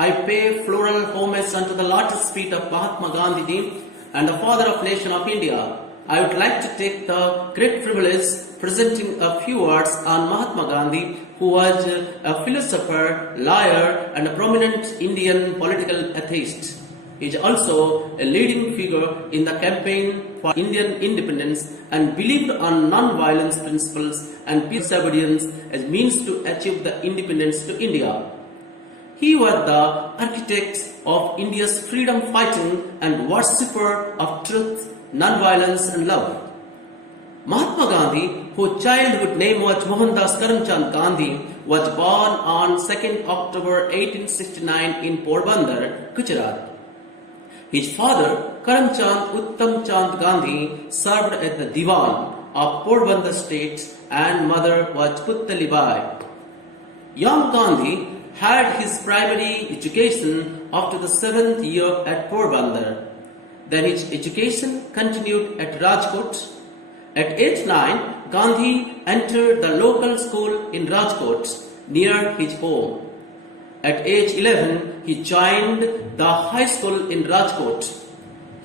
I pay floral homage unto the lotus feet of Mahatma Gandhiji and the father of nation of India. I would like to take the great privilege presenting a few words on Mahatma Gandhi, who was a philosopher, lawyer, and a prominent Indian political atheist. He is also a leading figure in the campaign for Indian independence and believed on non-violence principles and peace obedience as means to achieve the independence to India. He was the architect of India's freedom fighting and worshipper of truth, non-violence and love. Mahatma Gandhi, whose childhood name was Mohandas Karamchand Gandhi, was born on 2nd October 1869 in Porbandar, Gujarat. His father, Karamchand Uttam Chand Gandhi, served as the Diwan of Porbandar state and mother was Puttali Bai. Young Gandhi had his primary education up to the 7th year at Porbandar. Then his education continued at Rajkot. At age 9, Gandhi entered the local school in Rajkot near his home. At age 11, he joined the high school in Rajkot.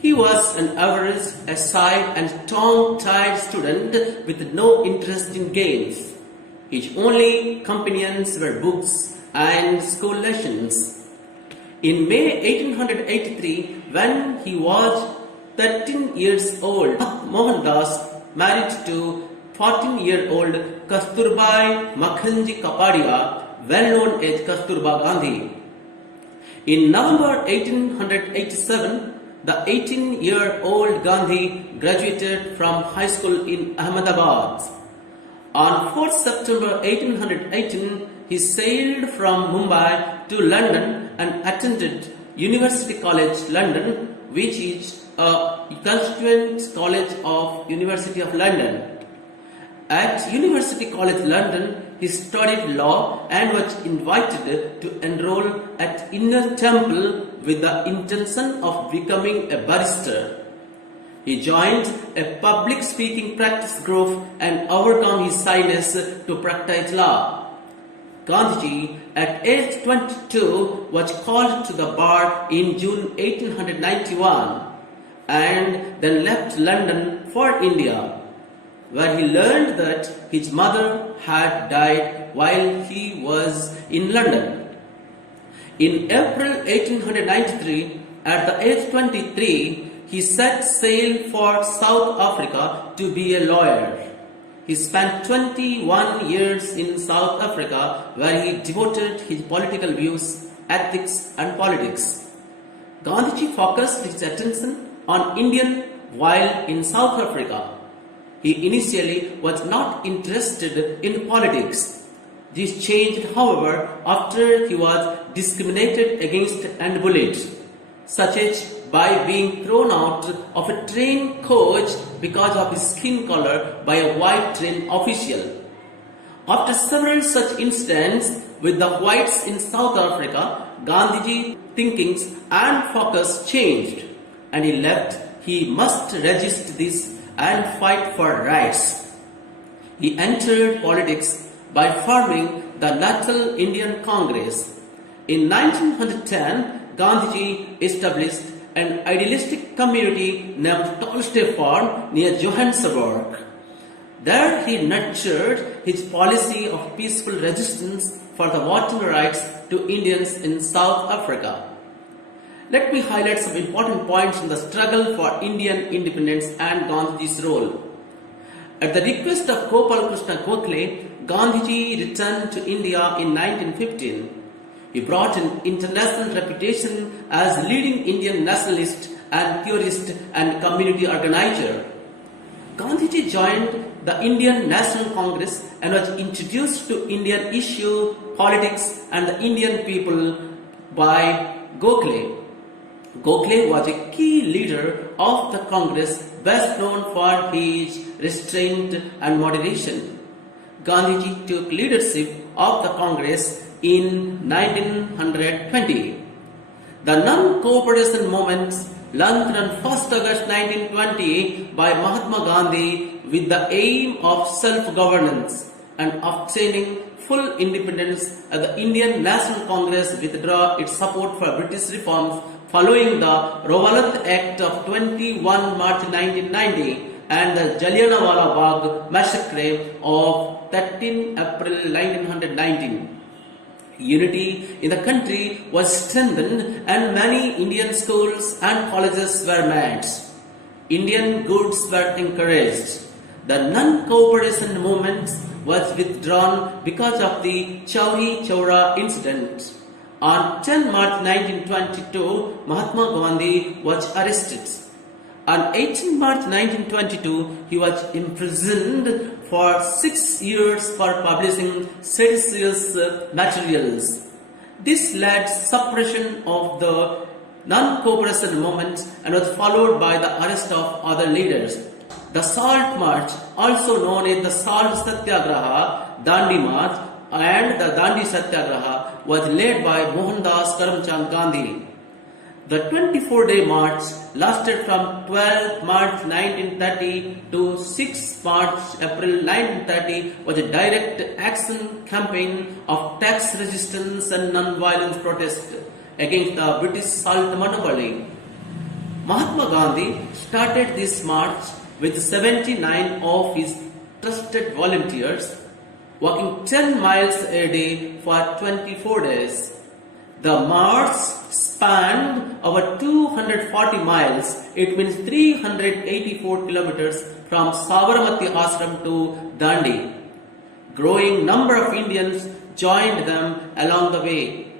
He was an average, aside and tongue-tied student with no interest in games. His only companions were books and school lessons. In May 1883, when he was 13 years old, Mohandas married to 14-year-old Kasturbai Makhanji Kapadia, well known as Kasturba Gandhi. In November 1887, the 18-year-old Gandhi graduated from high school in Ahmedabad. On 4th September 1818, he sailed from Mumbai to London and attended University College London, which is a constituent college of University of London. At University College London, he studied law and was invited to enroll at Inner Temple with the intention of becoming a barrister. He joined a public speaking practice group and overcome his shyness to practice law. Gandhiji, at age 22, was called to the bar in June 1891 and then left London for India, where he learned that his mother had died while he was in London. In April 1893, at the age 23, he set sail for South Africa to be a lawyer. He spent 21 years in South Africa, where he devoted his political views, ethics and politics. Gandhiji focused his attention on India while in South Africa. He initially was not interested in politics. This changed, however, after he was discriminated against and bullied, such as by being thrown out of a train coach because of his skin color by a white train official. After several such incidents with the whites in South Africa, Gandhiji's thinkings and focus changed, and he left. He must resist this and fight for rights. He entered politics by forming the National Indian Congress. In 1910, Gandhiji established an idealistic community named Tolstoy Farm near Johannesburg. There he nurtured his policy of peaceful resistance for the voting rights to Indians in South Africa. Let me highlight some important points in the struggle for Indian independence and Gandhiji's role. At the request of Gopal Krishna Gokhale, Gandhiji returned to India in 1915. He brought an international reputation as leading Indian nationalist and theorist and community organizer. Gandhiji joined the Indian National Congress and was introduced to Indian issue, politics and the Indian people by Gokhale. Gokhale was a key leader of the Congress, best known for his restraint and moderation. Gandhiji took leadership of the Congress in 1920. The non-cooperation movement launched on 1st August 1920 by Mahatma Gandhi with the aim of self-governance and obtaining full independence, the Indian National Congress withdrew its support for British reforms following the Rowlatt Act of 21 March 1990 and the Jallianwala Bagh massacre of 13 April 1919. Unity in the country was strengthened and many Indian schools and colleges were made. Indian goods were encouraged. The non-cooperation movement was withdrawn because of the Chauri Chaura incident. On 10 March 1922, Mahatma Gandhi was arrested. On 18 March 1922, he was imprisoned for 6 years for publishing seditious materials. This led suppression of the non-cooperation movement and was followed by the arrest of other leaders. The Salt March, also known as the Salt Satyagraha, Dandi March, and the Dandi Satyagraha, was led by Mohandas Karamchand Gandhi. The 24-day march lasted from 12 March 1930 to 6 March April 1930 was a direct action campaign of tax resistance and non-violent protest against the British salt monopoly. Mahatma Gandhi started this march with 79 of his trusted volunteers, walking 10 miles a day for 24 days. The march spanned over 240 miles, it means 384 kilometers from Sabarmati Ashram to Dandi. Growing number of Indians joined them along the way.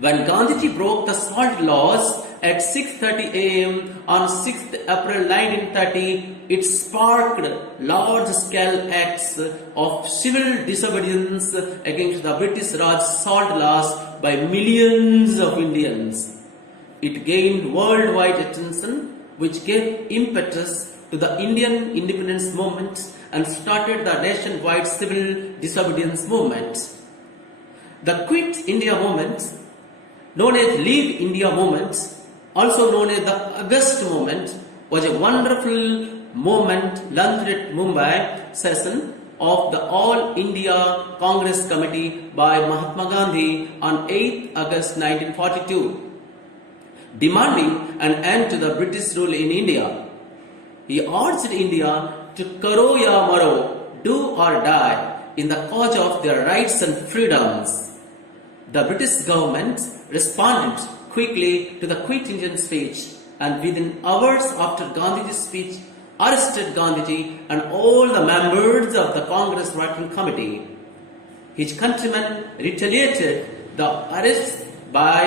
When Gandhiji broke the salt laws at 6:30 am on 6th April 1930, it sparked large-scale acts of civil disobedience against the British Raj salt laws by millions of Indians. It gained worldwide attention, which gave impetus to the Indian independence movement and started the nationwide civil disobedience movement. The Quit India movement, known as Leave India movement, also known as the August movement, was a wonderful movement launched at Mumbai session of the All India Congress Committee by Mahatma Gandhi on 8 August 1942, demanding an end to the British rule in India. He urged India to karo ya maro, do or die, in the cause of their rights and freedoms. The British government responded quickly to the Quit India speech, and within hours after Gandhiji's speech, arrested Gandhiji and all the members of the Congress Working Committee. His countrymen retaliated the arrests by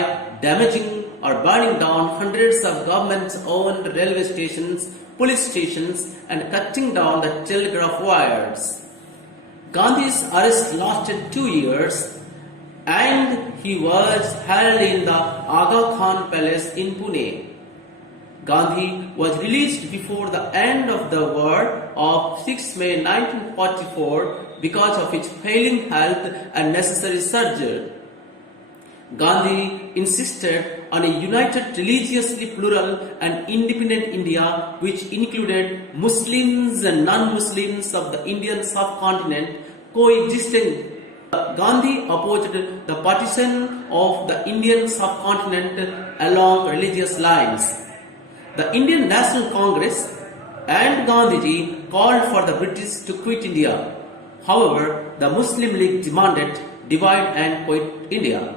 damaging or burning down hundreds of government-owned railway stations, police stations, and cutting down the telegraph wires. Gandhi's arrest lasted 2 years, and he was held in the Aga Khan Palace in Pune. Gandhi was released before the end of the war of 6 May 1944 because of his failing health and necessary surgery. Gandhi insisted on a united, religiously plural and independent India which included Muslims and non-Muslims of the Indian subcontinent coexisting. Gandhi opposed the partition of the Indian subcontinent along religious lines. The Indian National Congress and Gandhiji called for the British to quit India. However, the Muslim League demanded divide and quit India.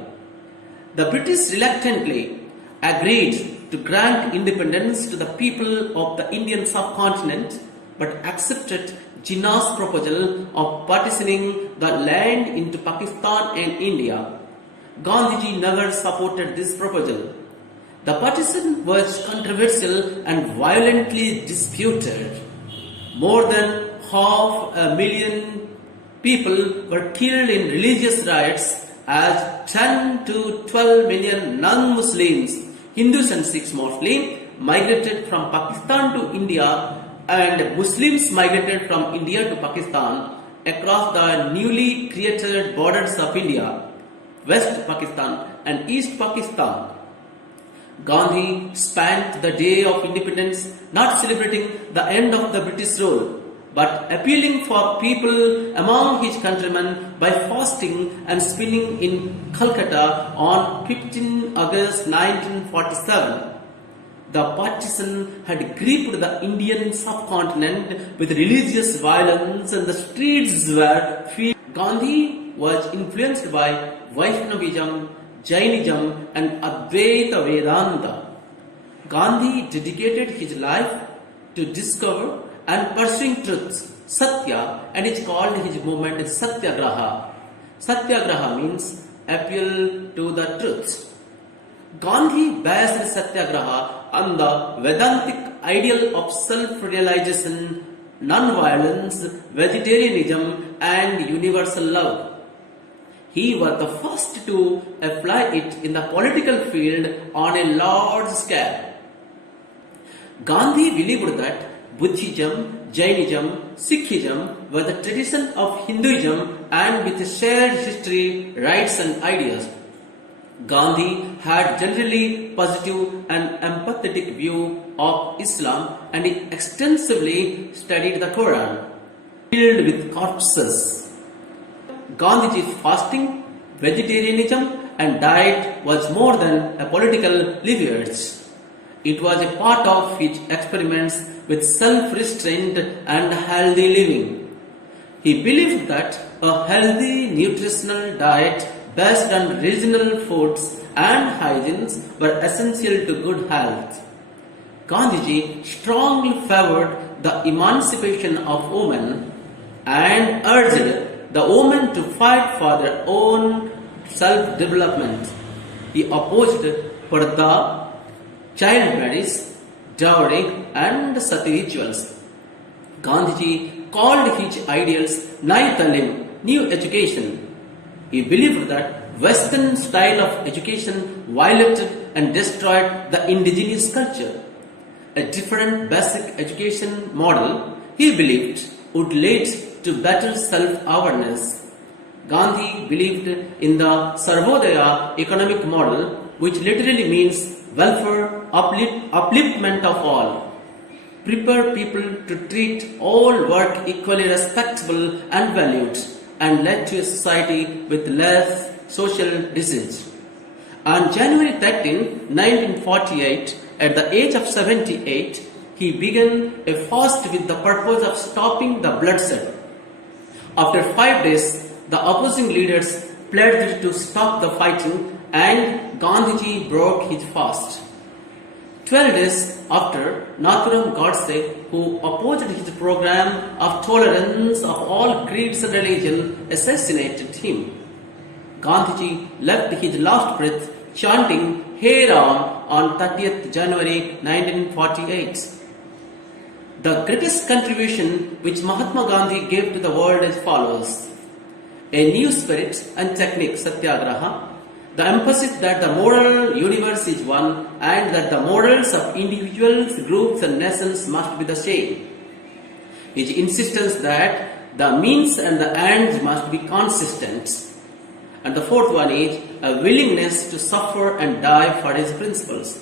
The British reluctantly agreed to grant independence to the people of the Indian subcontinent but accepted Jinnah's proposal of partitioning the land into Pakistan and India. Gandhiji never supported this proposal. The partition was controversial and violently disputed. More than 500,000 people were killed in religious riots as 10 to 12 million non-Muslims, Hindus and Sikhs mostly, migrated from Pakistan to India, and Muslims migrated from India to Pakistan across the newly created borders of India, West Pakistan and East Pakistan. Gandhi spent the day of independence not celebrating the end of the British rule, but appealing for people among his countrymen by fasting and spinning in Calcutta on 15 August 1947. The partisan had gripped the Indian subcontinent with religious violence and the streets were filled. Gandhi was influenced by Vaishnavism, Jainism and Advaita Vedanta. Gandhi dedicated his life to discover and pursuing truth, Satya, and is called his movement Satyagraha. Satyagraha means appeal to the truth. Gandhi based Satyagraha on the Vedantic ideal of self-realization, non-violence, vegetarianism and universal love. He was the first to apply it in the political field on a large scale. Gandhi believed that Buddhism, Jainism, Sikhism were the tradition of Hinduism and with shared history, rites and ideas. Gandhi had generally positive and empathetic view of Islam and he extensively studied the Quran, filled with corpses. Gandhiji's fasting, vegetarianism and diet was more than a political lineage. It was a part of his experiments with self-restraint and healthy living. He believed that a healthy nutritional diet based on regional foods and hygienes were essential to good health. Gandhiji strongly favored the emancipation of women and urged the women to fight for their own self-development. He opposed parda, child marriage, dowry and sati rituals. Gandhiji called his ideals Naya Talim, new education. He believed that Western style of education violated and destroyed the indigenous culture. A different basic education model, he believed, would lead to better self-awareness. Gandhi believed in the Sarvodaya economic model, which literally means welfare, upliftment of all. Prepare people to treat all work equally respectable and valued and led to a society with less social disease. On January 13, 1948, at the age of 78, he began a fast with the purpose of stopping the bloodshed. After 5 days, the opposing leaders pledged to stop the fighting and Gandhiji broke his fast. 12 days after, Nathuram Godse, who opposed his program of tolerance of all creeds and religion, assassinated him. Gandhiji left his last breath chanting Hey Ram on 30th January 1948. The greatest contribution which Mahatma Gandhi gave to the world is follows. A new spirit and technique, Satyagraha, the emphasis that the moral universe is one and that the morals of individuals, groups and nations must be the same. His insistence that the means and the ends must be consistent. And the fourth one is a willingness to suffer and die for his principles.